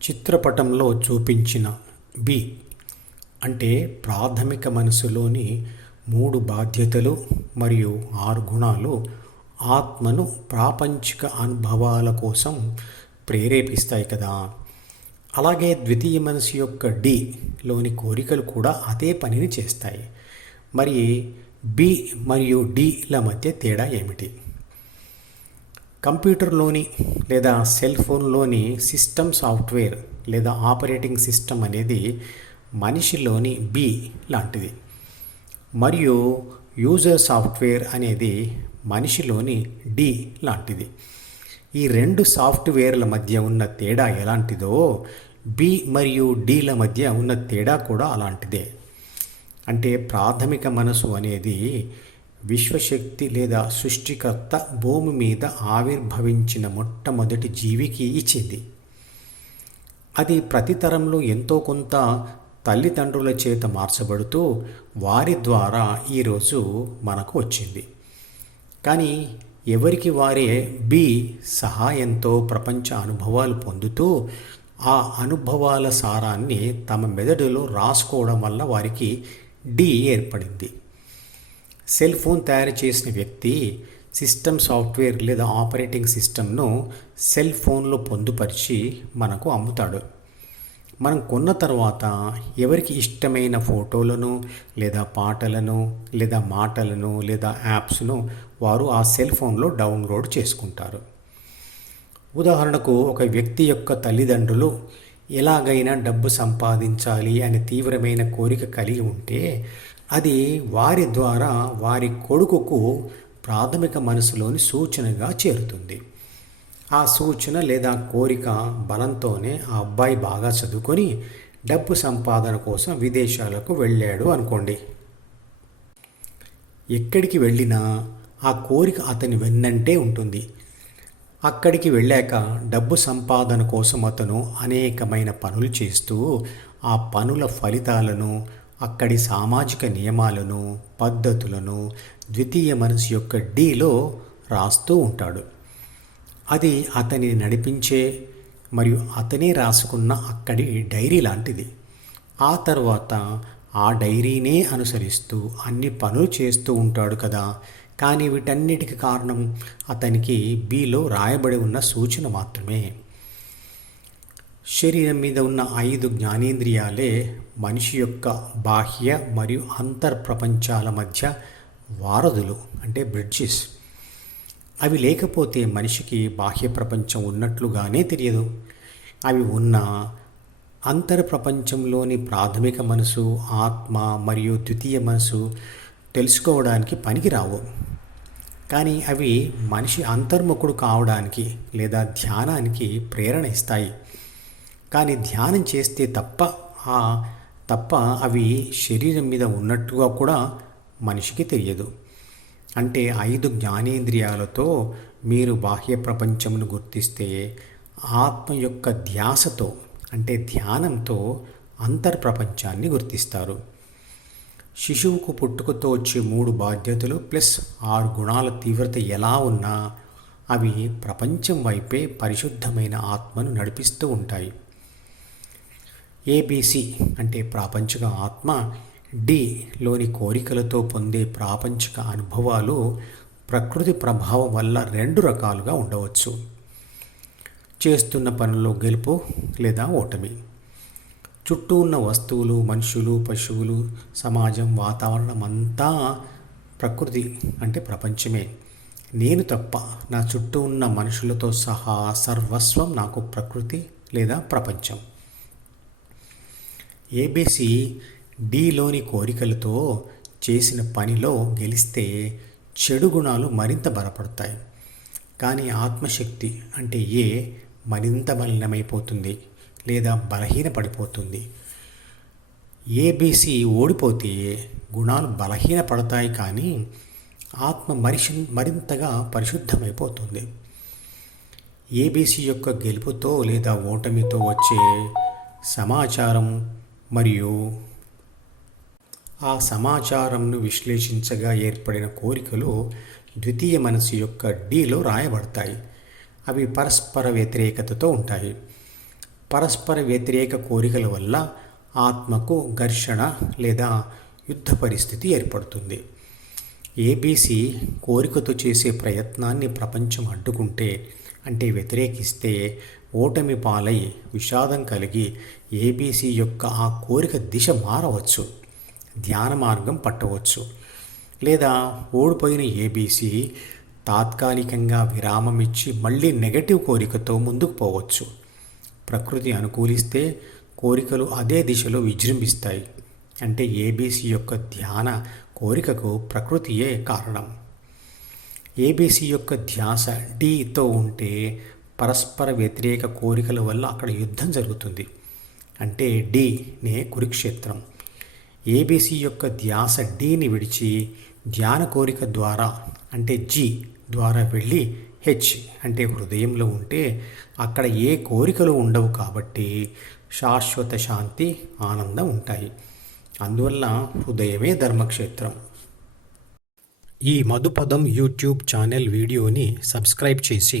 చిత్రపటంలో చూపించిన బి అంటే ప్రాథమిక మనసులోని మూడు బాధ్యతలు మరియు ఆరు గుణాలు ఆత్మను ప్రాపంచిక అనుభవాల కోసం ప్రేరేపిస్తాయి కదా. అలాగే ద్వితీయ మనసు యొక్క డిలోని కోరికలు కూడా అదే పనిని చేస్తాయి. మరి బి మరియు డిల మధ్య తేడా ఏమిటి? కంప్యూటర్లోని లేదా సెల్ ఫోన్లోని సిస్టమ్ సాఫ్ట్వేర్ లేదా ఆపరేటింగ్ సిస్టమ్ అనేది మనిషిలోని బి లాంటిది. మరియు యూజర్ సాఫ్ట్వేర్ అనేది మనిషిలోని డి లాంటిది. ఈ రెండు సాఫ్ట్వేర్ల మధ్య ఉన్న తేడా ఎలాంటిదో బి మరియు డిల మధ్య ఉన్న తేడా కూడా అలాంటిదే. అంటే ప్రాథమిక మనసు అనేది విశ్వశక్తి లేదా సృష్టికర్త భూమి మీద ఆవిర్భవించిన మొట్టమొదటి జీవికి ఇచ్చింది. అది ప్రతి తరంలో ఎంతో కొంత తల్లిదండ్రుల చేత మార్చబడుతూ వారి ద్వారా ఈరోజు మనకు వచ్చింది. కానీ ఎవరికి వారే బి సహాయంతో ప్రపంచ అనుభవాలు పొందుతూ ఆ అనుభవాల సారాన్ని తమ మెదడులో రాసుకోవడం వల్ల వారికి డి ఏర్పడింది. సెల్ ఫోన్ తయారు చేసిన వ్యక్తి సిస్టమ్ సాఫ్ట్వేర్ లేదా ఆపరేటింగ్ సిస్టమ్ను సెల్ ఫోన్లో పొందుపరిచి మనకు అమ్ముతాడు. మనం కొన్న తర్వాత ఎవరికి ఇష్టమైన ఫోటోలను లేదా పాటలను లేదా మాటలను లేదా యాప్స్ను వారు ఆ సెల్ ఫోన్లో డౌన్లోడ్ చేసుకుంటారు. ఉదాహరణకు ఒక వ్యక్తి యొక్క తల్లిదండ్రులు ఎలాగైనా డబ్బు సంపాదించాలి అనే తీవ్రమైన కోరిక కలిగి ఉంటే అది వారి ద్వారా వారి కొడుకుకు ప్రాథమిక మనసులోని సూచనగా చేరుతుంది. ఆ సూచన లేదా కోరిక బలంతోనే ఆ అబ్బాయి బాగా చదువుకొని డబ్బు సంపాదన కోసం విదేశాలకు వెళ్ళాడు అనుకోండి. ఎక్కడికి వెళ్ళినా ఆ కోరిక అతని వెన్నంటే ఉంటుంది. అక్కడికి వెళ్ళాక డబ్బు సంపాదన కోసం అతను అనేకమైన పనులు చేస్తూ ఆ పనుల ఫలితాలను అక్కడి సామాజిక నియమాలను పద్ధతులను ద్వితీయ మనసు యొక్క డీలో రాస్తూ ఉంటాడు. అది అతనిని నడిపించే మరియు అతనే రాసుకున్న అక్కడి డైరీ లాంటిది. ఆ తర్వాత ఆ డైరీనే అనుసరిస్తూ అన్ని పనులు చేస్తూ ఉంటాడు కదా. కానీ వీటన్నిటికి కారణం అతనికి బీలో రాయబడి ఉన్న సూచన మాత్రమే. శరీరం మీద ఉన్న ఐదు జ్ఞానేంద్రియాలే మనిషి యొక్క బాహ్య మరియు అంతర్ ప్రపంచాల మధ్య వారధులు అంటే బ్రిడ్జిస్. అవి లేకపోతే మనిషికి బాహ్య ప్రపంచం ఉన్నట్లుగానే తెలియదు. అవి ఉన్న అంతర్ ప్రపంచంలోని ప్రాథమిక మనసు ఆత్మ మరియు ద్వితీయ మనసు తెలుసుకోవడానికి పనికిరావు. కానీ అవి మనిషి అంతర్ముఖుడు కావడానికి లేదా ధ్యానానికి ప్రేరణ ఇస్తాయి. కానీ ధ్యానం చేస్తే తప్ప ఆ తప్ప అవి శరీరం మీద ఉన్నట్టుగా కూడా మనిషికి తెలియదు. అంటే ఐదు జ్ఞానేంద్రియాలతో మీరు బాహ్య ప్రపంచమును గుర్తిస్తే ఆత్మ యొక్క ధ్యాసతో అంటే ధ్యానంతో అంతర్ప్రపంచాన్ని గుర్తిస్తారు. శిశువుకు పుట్టుకతో వచ్చే మూడు బాధ్యతలు ప్లస్ ఆరు గుణాల తీవ్రత ఎలా ఉన్నా అవి ప్రపంచం వైపే పరిశుద్ధమైన ఆత్మను నడిపిస్తూ ఉంటాయి. ఏబిసి అంటే ప్రాపంచిక ఆత్మ డిలోని కోరికలతో పొందే ప్రాపంచిక అనుభవాలు ప్రకృతి ప్రభావం వల్ల రెండు రకాలుగా ఉండవచ్చు. చేస్తున్న పనుల్లో గెలుపు లేదా ఓటమి. చుట్టూ ఉన్న వస్తువులు మనుషులు పశువులు సమాజం వాతావరణం అంతా ప్రకృతి అంటే ప్రపంచమే. నేను తప్ప నా చుట్టూ ఉన్న మనుషులతో సహా సర్వస్వం నాకు ప్రకృతి లేదా ప్రపంచం. ఏబిసి డిలోని కోరికలతో చేసిన పనిలో గెలిస్తే చెడు గుణాలు మరింత బలపడతాయి. కానీ ఆత్మశక్తి అంటే ఏ? మరింత బలీనమైపోతుంది లేదా బలహీనపడిపోతుంది. ఏబిసి ఓడిపోతే గుణాలు బలహీనపడతాయి కానీ ఆత్మ మరిషి మరింతగా పరిశుద్ధమైపోతుంది. ఏబిసి యొక్క గెలుపుతో లేదా ఓటమితో వచ్చే సమాచారం మరియు ఆ సమాచారంను విశ్లేషించగా ఏర్పడిన కోరికలు ద్వితీయ మనసు యొక్క డీలో రాయబడతాయి. అవి పరస్పర వ్యతిరేకతతో ఉంటాయి. పరస్పర వ్యతిరేక కోరికల వల్ల ఆత్మకు ఘర్షణ లేదా యుద్ధ పరిస్థితి ఏర్పడుతుంది. ఏబీసీ కోరికతో చేసే ప్రయత్నాన్ని ప్రపంచం అడ్డుకుంటే అంటే వ్యతిరేకిస్తే ఓటమి పాలై విషాదం కలిగి ఏబీసీ యొక్క ఆ కోరిక దిశ మారవచ్చు ధ్యాన మార్గం పట్టవచ్చు. లేదా ఓడిపోయిన ఏబీసీ తాత్కాలికంగా విరామం ఇచ్చి మళ్ళీ నెగటివ్ కోరికతో ముందుకు పోవచ్చు. ప్రకృతి అనుకూలిస్తే కోరికలు అదే దిశలో విజృంభిస్తాయి. అంటే ఏబీసీ యొక్క ధ్యాన కోరికకు ప్రకృతియే కారణం. ఏబీసీ యొక్క ధ్యాస డీతో ఉంటే పరస్పర వ్యతిరేక కోరికల వల్ల అక్కడ యుద్ధం జరుగుతుంది. అంటే డి నే కురుక్షేత్రం. ఏబీసీ యొక్క ధ్యాస డీని విడిచి ధ్యాన కోరిక ద్వారా అంటే జి ద్వారా వెళ్ళి హెచ్ అంటే హృదయంలో ఉంటే అక్కడ ఏ కోరికలు ఉండవు కాబట్టి శాశ్వత శాంతి ఆనందం ఉంటాయి. అందువల్ల హృదయమే ధర్మక్షేత్రం. ఈ మధుపదం యూట్యూబ్ ఛానల్ వీడియోని సబ్స్క్రైబ్ చేసి